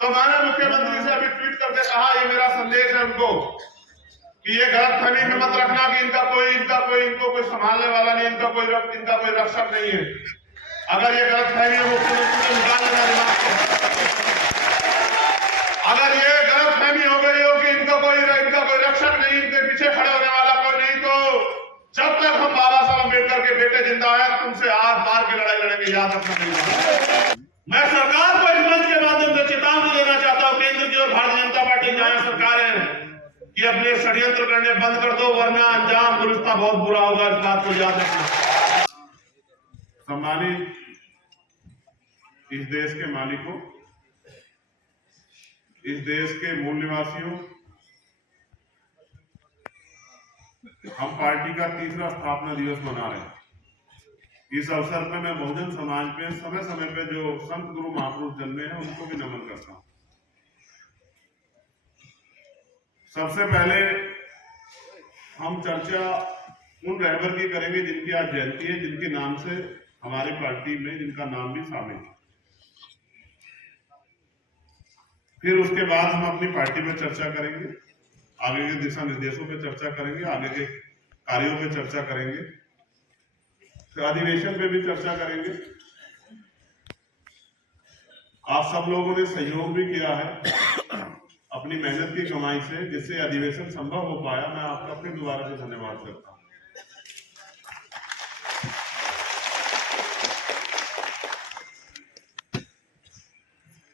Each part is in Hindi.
तो मैंने मुख्यमंत्री से अभी ट्वीट करके कहा, ये मेरा संदेश है उनको कि ये गलतफहमी में मत रखना कि इनको कोई संभालने वाला नहीं, इनका कोई रक्षक नहीं है। अगर ये गलतफहमी है मुख्यमंत्री से निकाल लेना दिमाग से। अगर ये गलतफहमी हो गई हो कि इनका कोई रक्षक नहीं, इनके पीछे खड़े होने वाला कोई नहीं, तो जब तक हम बाबा साहब अम्बेडकर के बेटे जिंदा है तुमसे आर पार की लड़ाई लड़ेंगे, याद रखना नहीं। मैं सरकार को इस मंच के माध्यम से चेतावनी देना चाहता हूं, केंद्र की और भारतीय जनता पार्टी जहां सरकार है कि अपने षड्यंत्र करने बंद कर दो, वरना अंजाम दुरुस्ता बहुत बुरा होगा, इस बात को याद रखना। सम्मानित इस देश के मालिकों, इस देश के मूल निवासियों, हम पार्टी का 3रा स्थापना दिवस मना रहे हैं। इस अवसर पर मैं बहुजन समाज पे समय समय पे जो संत गुरु महापुरुष जन्मे हैं उनको भी नमन करता हूं। सबसे पहले हम चर्चा उन रहबर की करेंगे जिनकी आज जयंती है, जिनके नाम से हमारी पार्टी में जिनका नाम भी शामिल है। फिर उसके बाद हम अपनी पार्टी पर चर्चा करेंगे, आगे के दिशा निर्देशों पे चर्चा करेंगे, आगे के कार्यों पे चर्चा करेंगे, अधिवेशन पे भी चर्चा करेंगे। आप सब लोगों ने सहयोग भी किया है अपनी मेहनत की कमाई से, जिससे अधिवेशन संभव हो पाया। मैं आपका फिर दोबारा से धन्यवाद करता हूं।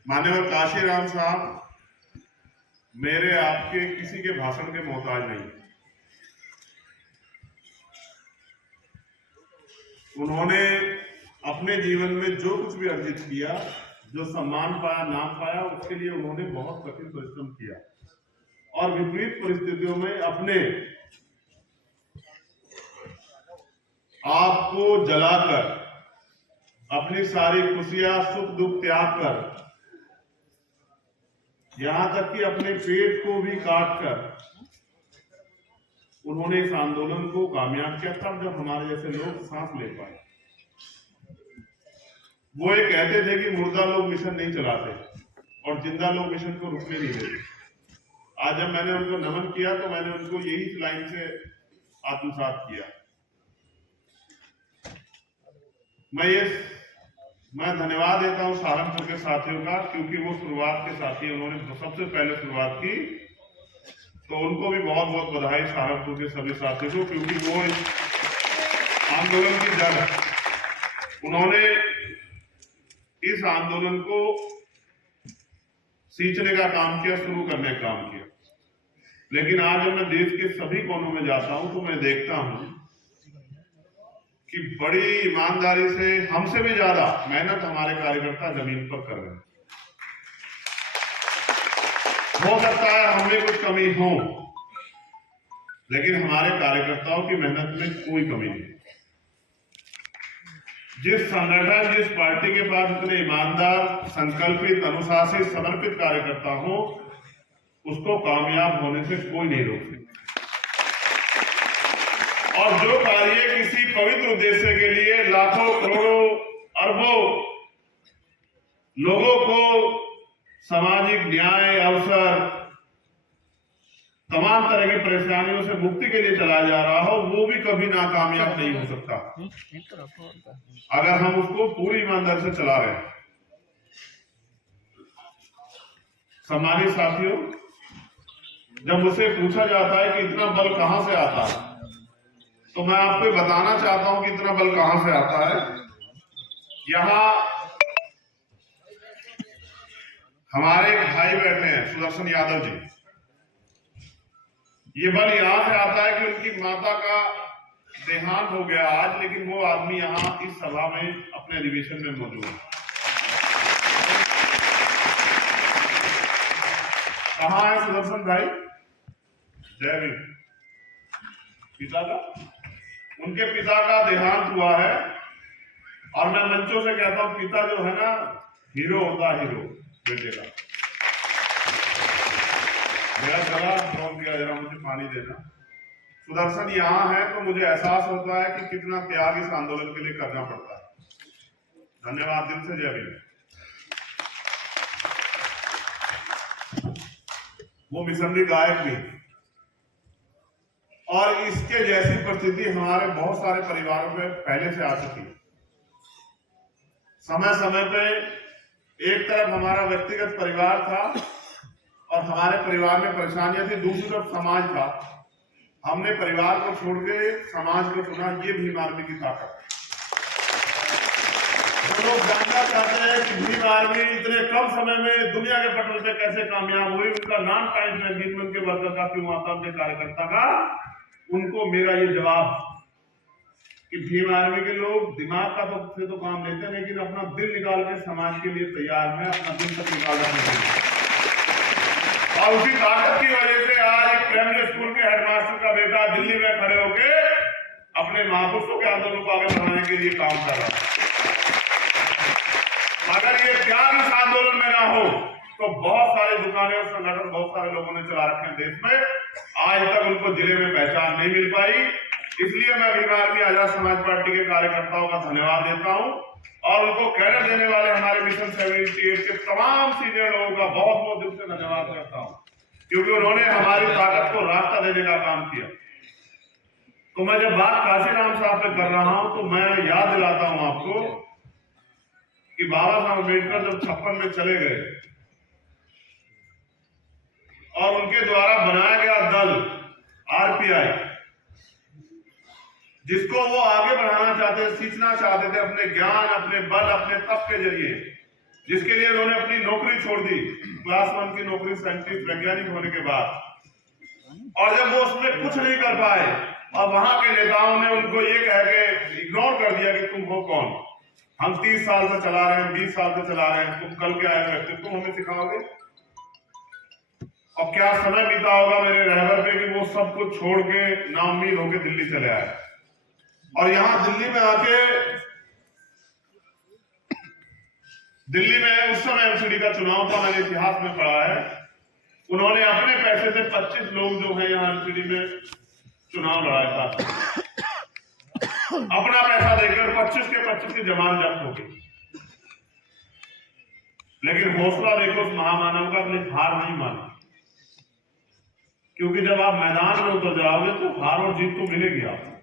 माननीय काशीराम साहब मेरे आपके किसी के भाषण के मोहताज नहीं। उन्होंने अपने जीवन में जो कुछ भी अर्जित किया, जो सम्मान पाया, नाम पाया, उसके लिए उन्होंने बहुत कठिन परिश्रम किया और विपरीत परिस्थितियों में अपने आप को जलाकर, अपनी सारी खुशियां सुख दुख त्याग कर, यहां तक कि अपने पेट को भी काट कर उन्होंने इस आंदोलन को कामयाब किया, तब जब हमारे जैसे लोग सांस ले पाए। वो ये कहते थे कि मुर्दा लोग मिशन नहीं चलाते और जिंदा लोग मिशन को रुकने नहीं देते। आज जब मैंने उनको नमन किया तो मैंने उनको यही लाइन से आत्मसात किया। मैं धन्यवाद देता हूं सहारनपुर के साथियों का, क्योंकि वो शुरुआत के साथी, उन्होंने सबसे पहले शुरुआत की, तो उनको भी बहुत बहुत बधाई सहारनपुर के सभी साथियों को, क्योंकि वो इस आंदोलन की जड़ है। उन्होंने इस आंदोलन को सींचने का काम किया, शुरू करने का काम किया। लेकिन आज जब मैं देश के सभी कोनों में जाता हूं तो मैं देखता हूं कि बड़ी ईमानदारी से, हमसे भी ज्यादा मेहनत हमारे कार्यकर्ता जमीन पर कर रहे हैं। हो सकता है हमें कुछ कमी हो, लेकिन हमारे कार्यकर्ताओं की मेहनत में कोई कमी नहीं। जिस संगठन, जिस पार्टी के पास इतने ईमानदार, संकल्पित, अनुशासित, समर्पित कार्यकर्ता हो, उसको कामयाब होने से कोई नहीं रोक सकता। और जो कार्य किसी पवित्र उद्देश्य के लिए लाखों, करोड़ों, अरबों लोगों को सामाजिक न्याय, अवसर, तमाम तरह की परेशानियों से मुक्ति के लिए चला जा रहा हो, वो भी कभी नाकामयाब नहीं हो सकता अगर हम उसको पूरी ईमानदारी से चला रहे हैं। सम्मानित साथियों, जब मुझसे पूछा जाता है कि इतना बल कहां से आता है, तो मैं आपको बताना चाहता हूं कि इतना बल कहां से आता है। यहां हमारे एक भाई बैठे हैं, सुदर्शन यादव जी। ये बल यहां से आता है कि उनकी माता का देहांत हो गया आज, लेकिन वो आदमी यहां इस सभा में अपने अधिवेशन में मौजूद है। कहां है सुदर्शन भाई? जय भीम। पिता का, उनके पिता का देहांत हुआ है, और मैं मंचों से कहता हूं, पिता जो है ना, हीरो होता है, हीरो बेटे का। मेरा गला फोन किया, जरा मुझे पानी देना। सुदर्शन यहाँ है तो मुझे एहसास होता है कि कितना त्याग इस आंदोलन के लिए करना पड़ता है। धन्यवाद, दिल से जय भीम। वो मिशनरी गायक भी। और इसके जैसी परिस्थिति हमारे बहुत सारे परिवारों में पहले से आ चुकी है। समय समय पे एक तरफ हमारा व्यक्तिगत परिवार था और हमारे परिवार में परेशानियां थी, दूसरी तरफ समाज था। हमने परिवार को छोड़ के समाज को चुना। ये भीम आर्मी की ताकत। तो लोग जानना चाहते हैं कि भीम आर्मी इतने कम समय में दुनिया के पटल पे कैसे कामयाब हुई, उनका नाम टाइम्स मैगजीन में उनके वर्कर का, क्यों आता, उनके कार्यकर्ता का। उनको मेरा ये जवाब कि भीम आर्मी के लोग दिमाग का तो काम लेते हैं, लेकिन अपना दिल निकाल के समाज के लिए तैयार है, अपना दिल तक निकाल रहे। और उसी ताकत की वजह से आज एक प्राइमरी स्कूल के हेडमास्टर का बेटा दिल्ली में खड़े होके अपने महापुरुषों के आंदोलन को आगे बढ़ाने के लिए काम कर रहा है। अगर ये त्याग इस आंदोलन में ना हो तो बहुत सारे दुकानें और संगठन बहुत सारे लोगों ने चला रखे हैं देश में, आज तक उनको जिले में पहचान नहीं मिल पाई। इसलिए मैं भीम आर्मी आजाद समाज पार्टी के कार्यकर्ताओं का धन्यवाद देता हूं और उनको कैडर देने वाले हमारे मिशन 78 के तमाम सीनियर लोगों का बहुत बहुत दिल से धन्यवाद करता हूं, क्योंकि उन्होंने हमारी ताकत को रास्ता देने का काम किया। तो मैं जब बात काशीराम साहब पे कर रहा हूं तो मैं याद दिलाता हूं आपको कि बाबा साहब अम्बेडकर जब 56 में चले गए और उनके द्वारा बनाया गया दल आरपीआई, जिसको वो आगे बढ़ाना चाहते, सींचना चाहते थे अपने ज्ञान, अपने बल, अपने तप के जरिए, जिसके लिए उन्होंने अपनी नौकरी छोड़ दी, क्लास 1 की नौकरी, साइंटिस्ट वैज्ञानिक होने के बाद। और जब वो उसमें कुछ नहीं कर पाए और वहां के नेताओं ने उनको ये कह के इग्नोर कर दिया कि तुम हो कौन, हम 30 साल से चला रहे हैं, 20 साल से चला रहे हैं, तुम कल के आए व्यक्ति, तुम हमें सिखाओगे। और क्या समय बीता होगा मेरे रहबर पे कि वो सब कुछ छोड़ के नाउम्मीद होके दिल्ली चले आए। और यहां दिल्ली में आके, दिल्ली में उस समय एमसीडी का चुनाव था, मैंने इतिहास में पढ़ा है, उन्होंने अपने पैसे से 25 लोग जो है यहाँ एमसीडी में चुनाव लड़ाया था, अपना पैसा देकर 25 के 25 की जमान जब्त हो गई। लेकिन हौसला देखो उस महामानव का, अपनी हार नहीं मानी, क्योंकि जब आप मैदान में उतर जाओगे तो हार और जीत तो मिलेगी आपको।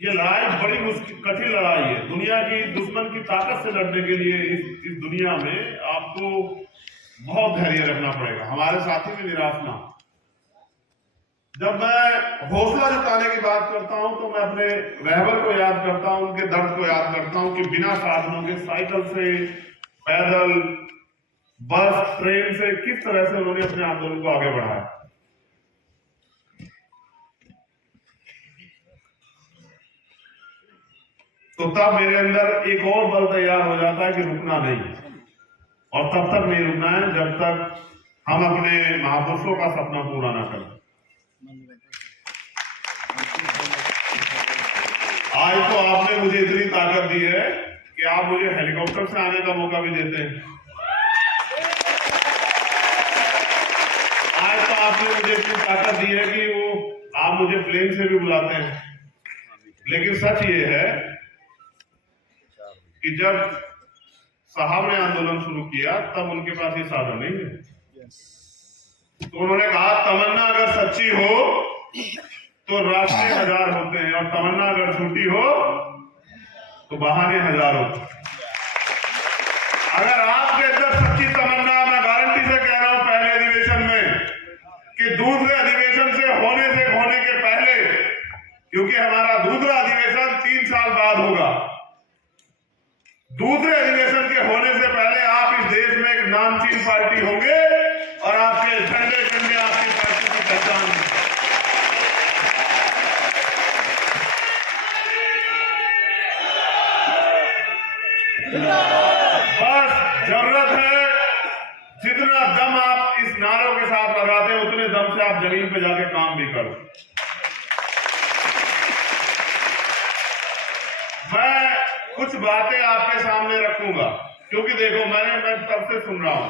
ये लड़ाई बड़ी मुश्किल, कठिन लड़ाई है। दुनिया की दुश्मन की ताकत से लड़ने के लिए इस दुनिया में आपको बहुत धैर्य रखना पड़ेगा। हमारे साथी भी निराश ना। जब मैं हौसला जुटाने की बात करता हूं तो मैं अपने रहबर को याद करता हूं, उनके दर्द को याद करता हूं कि बिना साधनों के, साइकिल से, पैदल, बस, ट्रेन से किस तरह से उन्होंने अपने आंदोलन को आगे बढ़ाया। तो तब मेरे अंदर एक और बल तैयार हो जाता है कि रुकना नहीं, और तब तक नहीं रुकना है जब तक हम अपने महापुरुषों का सपना पूरा ना करें। आज तो आपने मुझे इतनी ताकत दी है कि आप मुझे हेलीकॉप्टर से आने का मौका भी देते हैं। आज तो आपने मुझे इतनी ताकत दी है कि आप मुझे प्लेन से भी बुलाते हैं। लेकिन सच ये है कि जब साहब ने आंदोलन शुरू किया तब उनके पास ये साधन नहीं है। तो उन्होंने कहा, तमन्ना अगर सच्ची हो तो रास्ते हजार होते हैं, और तमन्ना अगर झूठी हो तो बहाने हजार होते हैं। अगर आपके अंदर सच्ची तमन्ना, मैं गारंटी से कह रहा हूं पहले अधिवेशन में कि दूसरे अधिवेशन से होने के पहले, क्योंकि हमारा दूसरा अधिवेशन 3 साल बाद होगा, दूसरे अधिवेशन के होने से पहले आप इस देश में एक नामचीन पार्टी होंगे और आपके झंडे झंडे आपकी पार्टी की पहचान है। बस जरूरत है जितना दम आप इस नारों के साथ लगाते हैं उतने दम से आप जमीन पे जाके काम भी करो। मैं कुछ बातें आपके सामने रखूंगा, क्योंकि देखो मैं तब से सुन रहा हूं,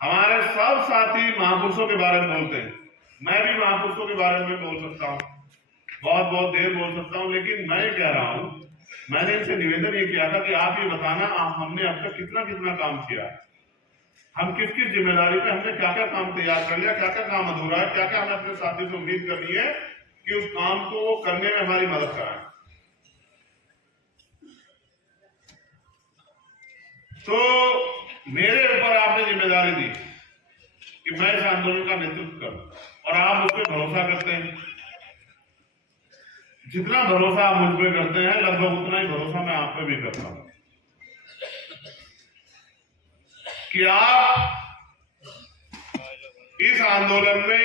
हमारे सब साथी महापुरुषों के बारे में बोलते हैं, मैं भी महापुरुषों के बारे में बोल सकता हूं, बहुत बहुत देर बोल सकता हूं, लेकिन मैं कह रहा हूं, मैंने इनसे निवेदन ये किया था कि आप ये बताना हमने अब तक कितना कितना काम किया। हम किस किस जिम्मेदारी पे, हमने क्या क्या काम तैयार कर लिया, क्या क्या काम अधूरा है, क्या क्या हमें अपने साथी से उम्मीद करनी है कि उस काम को करने में हमारी मदद कराएं। तो मेरे ऊपर आपने जिम्मेदारी दी कि मैं इस आंदोलन का नेतृत्व करूं और आप मुझ पर भरोसा करते हैं। जितना भरोसा आप मुझ पर करते हैं लगभग उतना ही भरोसा मैं आप पे भी करता हूं कि आप इस आंदोलन में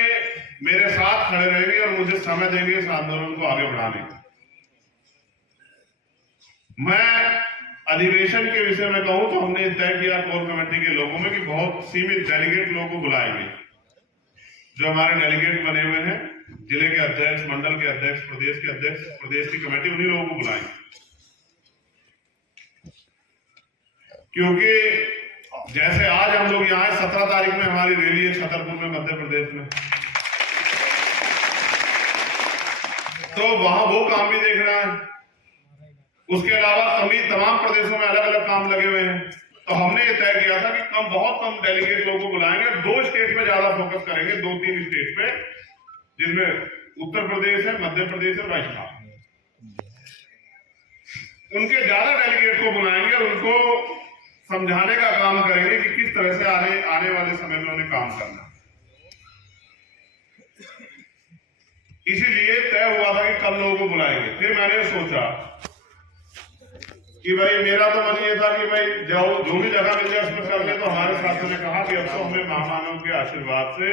मेरे साथ खड़े रहेंगे और मुझे समय देंगे इस आंदोलन को आगे बढ़ाने का। मैं अधिवेशन के विषय में कहूं तो हमने तय किया कोर कमेटी के लोगों में कि बहुत सीमित डेलीगेट लोगों को बुलाएंगे। जो हमारे डेलीगेट बने हुए हैं, जिले के अध्यक्ष, मंडल के अध्यक्ष, प्रदेश के अध्यक्ष, प्रदेश की कमेटी, उन्हीं लोगों को बुलाएंगे। क्योंकि जैसे आज हम लोग यहाँ 17 तारीख में हमारी रैली है छतरपुर में, मध्य प्रदेश में, तो वहां वो काम भी देखना है। उसके अलावा तमाम प्रदेशों में अलग अलग काम लगे हुए हैं। तो हमने ये तय किया था कि बहुत कम डेलीगेट लोगों को बुलाएंगे, 2 स्टेट में ज्यादा फोकस करेंगे, 2-3 स्टेट पे, जिनमें उत्तर प्रदेश है, मध्य प्रदेश है, राजस्थान। उनके ज्यादा डेलीगेट को बुलाएंगे और उनको समझाने का काम करेंगे कि किस तरह से आने वाले समय में उन्हें काम करना। इसीलिए तय हुआ था कि कम लोगों को बुलाएंगे। फिर मैंने सोचा कि भाई मेरा तो मन ये था कि भाई जो भी जगह मिल जाए उसमें कर ले। तो हमारे साथियों ने कहा कि अब तो हमें महामानव के आशीर्वाद से